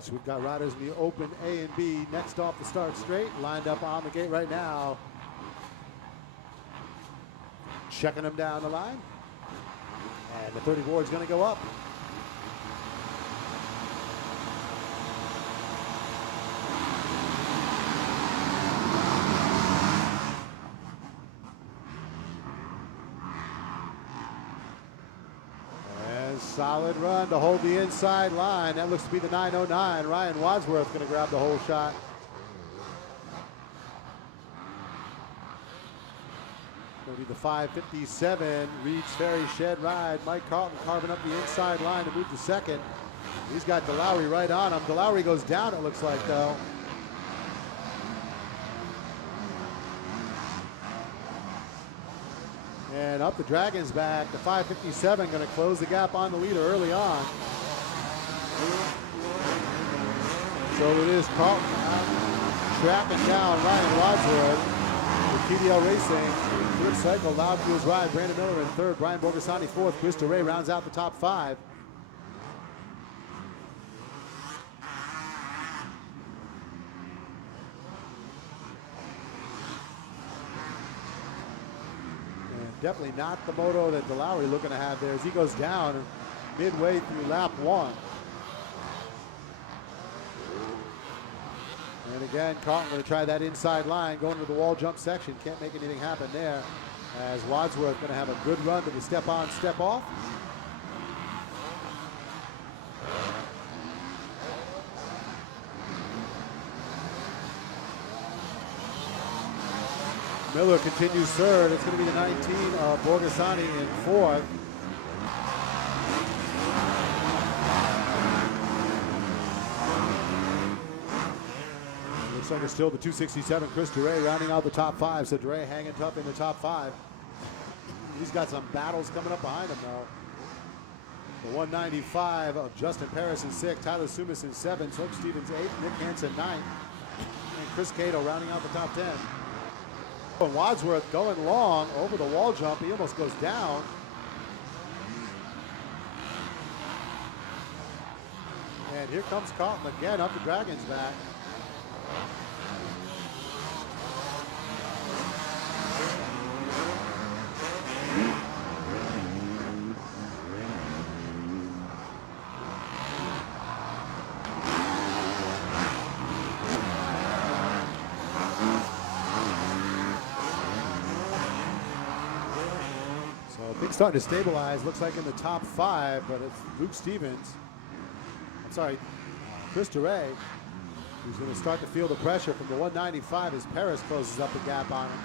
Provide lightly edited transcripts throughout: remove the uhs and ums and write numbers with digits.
Yes, we've got riders in the open A and B next off the start straight, lined up on the gate right now. Checking them down the line. And the 30 board's going to go up. Solid run to hold the inside line. That looks to be the 909. Ryan Wadsworth going to grab the whole shot. Going to be the 557. Reed's Ferry Shed ride. Mike Carlton carving up the inside line to move to second. He's got DeLowry right on him. DeLowry goes down, it looks like, though. And up the Dragons back. The 557 going to close the gap on the leader early on. So it is Carlton tracking down Ryan Wadsworth with TDL Racing. Third cycle, Loudfield's ride. Brandon Miller in third. Brian Borgasani fourth. Chris DeRay rounds out the top five. Definitely not the moto that DeLowry looking to have there as he goes down midway through lap one. And again, Carlton going to try that inside line, going to the wall jump section. Can't make anything happen there as Wadsworth going to have a good run to the step on, step off. Miller continues third. It's going to be the 19 of Borgasani in fourth. Looks like it's still the 267 Chris DeRay rounding out the top five. So DeRay hanging tough in the top five. He's got some battles coming up behind him though. The 195 of Justin Paris in sixth, Tyler Sumas in seventh, Luke Stevens eighth, Nick Hansen ninth, and Chris Cato rounding out the top 10. And Wadsworth going long over the wall jump. He almost goes down. And here comes Carlton again up the Dragons back. Things starting to stabilize. Looks like in the top five, but it's Luke Stevens. I'm sorry, Chris DeRay, who's going to start to feel the pressure from the 195 as Paris closes up the gap on him.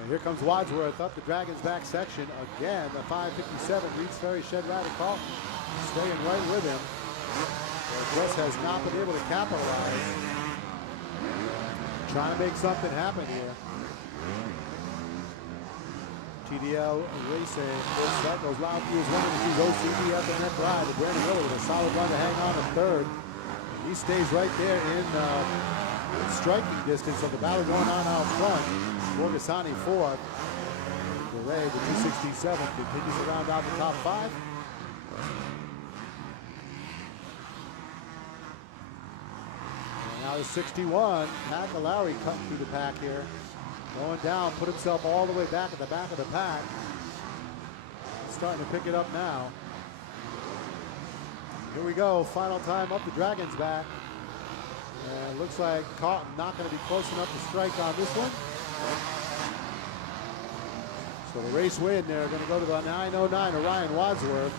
And here comes Wadsworth up the Dragons back section again. The 557 Reed's Ferry Shed ride of Carlton. Staying right with him. West has not been able to capitalize. Trying to make something happen here. TDL Racing, first cycles, Loudfield's running his OCD up in that ride. Brandon Miller with a solid run to hang on to third. He stays right there in striking distance of the battle going on out front. Borgasani fourth. DeRay, the 267, continues to round out the top five. Now the 61, Pat DeLowry cutting through the pack here. Going down, put himself all the way back at the back of the pack. Starting to pick it up now. Here we go, final time up the Dragons back. And it looks like Carlton not going to be close enough to strike on this one. So the race win there, going to go to the 909 of Ryan Wadsworth.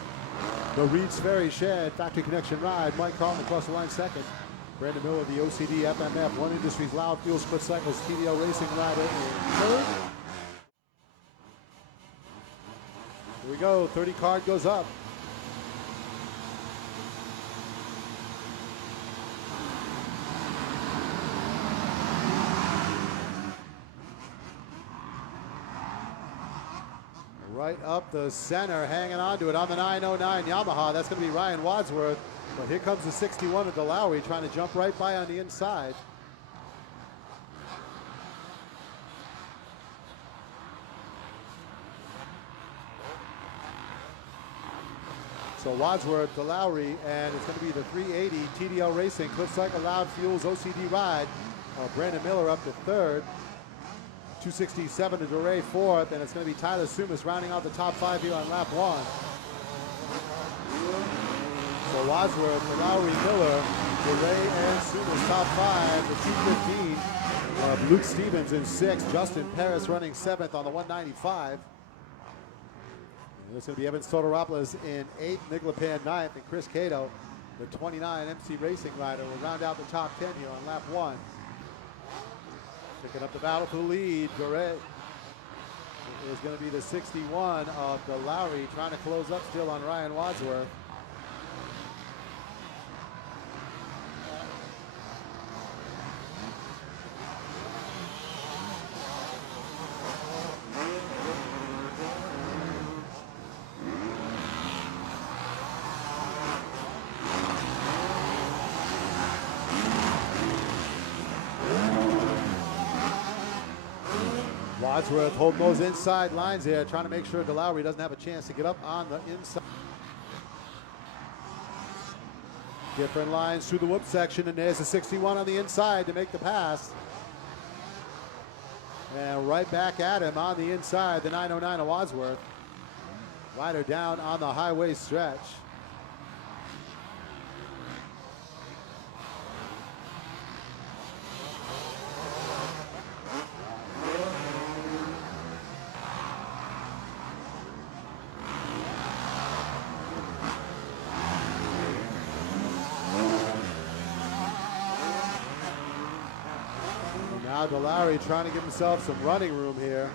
The Reed's Ferry Shed Factory Connection ride, Mike Carlton across the line second. Brandon Miller, the OCD FMF, One Industries, Loudfield, Split Cycles, TDL Racing rider in third. Here we go, 30 card goes up. Right up the center, hanging on to it on the 909 Yamaha. That's going to be Ryan Wadsworth. But here comes the 61 of DeLowry trying to jump right by on the inside. So Wadsworth to Lowry, and it's going to be the 380 TDL Racing Cliffcycle Loud Fuels OCD ride. Brandon Miller up to third. 267 to DeRay fourth, and it's going to be Tyler Sumas rounding out the top 5 here on lap 1. So Wadsworth to Lowry, Miller, DeRay and Sumas top 5. The 215 Luke Stevens in 6th. Justin Paris running 7th on the 195. It's going to be Evan Soteropoulos in 8th, Nick LePan 9th, and Chris Cato, the 29 MC Racing rider, will round out the top 10 here on lap 1. Picking up the battle for the lead, Goret is going to be the 61 of the Lowry, trying to close up still on Ryan Wadsworth. Wadsworth holding those inside lines here, trying to make sure DeLowry doesn't have a chance to get up on the inside. Different lines through the whoop section, and there's a 61 on the inside to make the pass. And right back at him on the inside, the 909 of Wadsworth. Rider down on the highway stretch. Now DeLowry trying to give himself some running room here.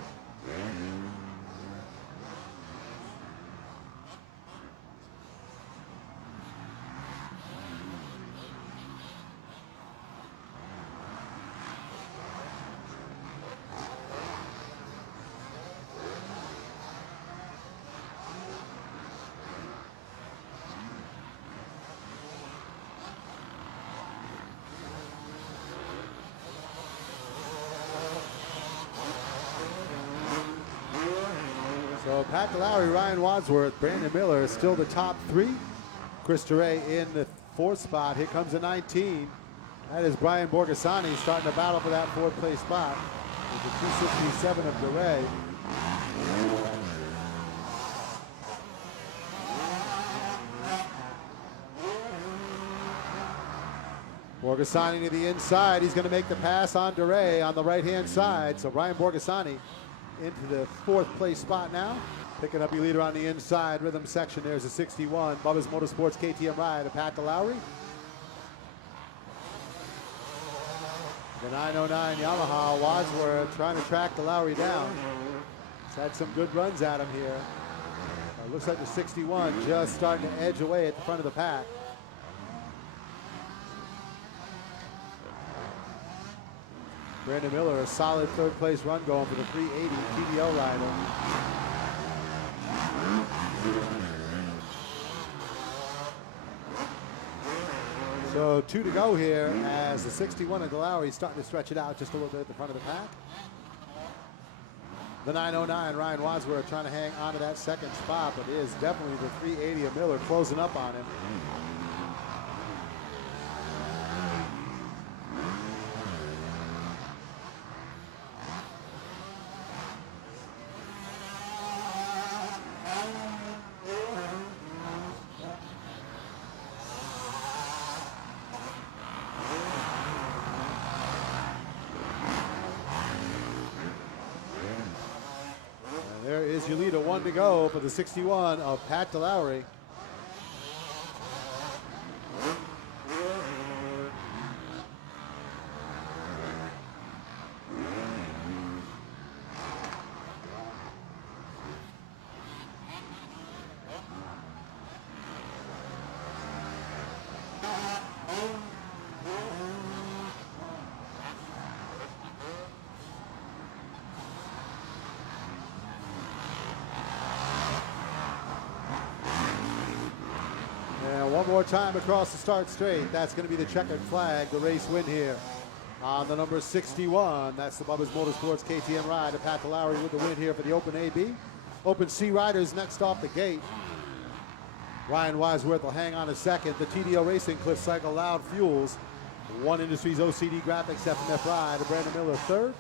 So Pat DeLowry, Ryan Wadsworth, Brandon Miller is still the top 3. Chris DeRay in the 4th spot. Here comes the 19. That is Brian Borgasani starting to battle for that 4th place spot. With the 267 of DeRay. Borgasani to the inside. He's going to make the pass on DeRay on the right-hand side. So Brian Borgasani into the 4th place spot now. Picking up your leader on the inside rhythm section. There's a 61. Bubba's Motorsports KTM ride of Pat DeLowry. The 909 Yamaha, Wadsworth trying to track DeLowry down. He's had some good runs at him here. Looks like the 61 just starting to edge away at the front of the pack. Brandon Miller, a solid 3rd place run going for the 380 TDL rider. So 2 to go here as the 61 of DeLowry is starting to stretch it out just a little bit at the front of the pack. The 909, Ryan Wadsworth, trying to hang on to that 2nd spot, but it is definitely the 380 of Miller closing up on him. There is your leader, 1 to go for the 61 of Pat DeLowry. One more time across the start straight. That's going to be the checkered flag, the race win here. On the number 61, that's the Bubba's Motorsports KTM ride of Pat DeLowry with the win here for the Open AB. Open C riders next off the gate. Ryan Wadsworth will hang on a second. The TDO Racing, Cliff Cycle, Loud Fuels. One Industries, OCD Graphics, FMF Ride. Brandon Miller third.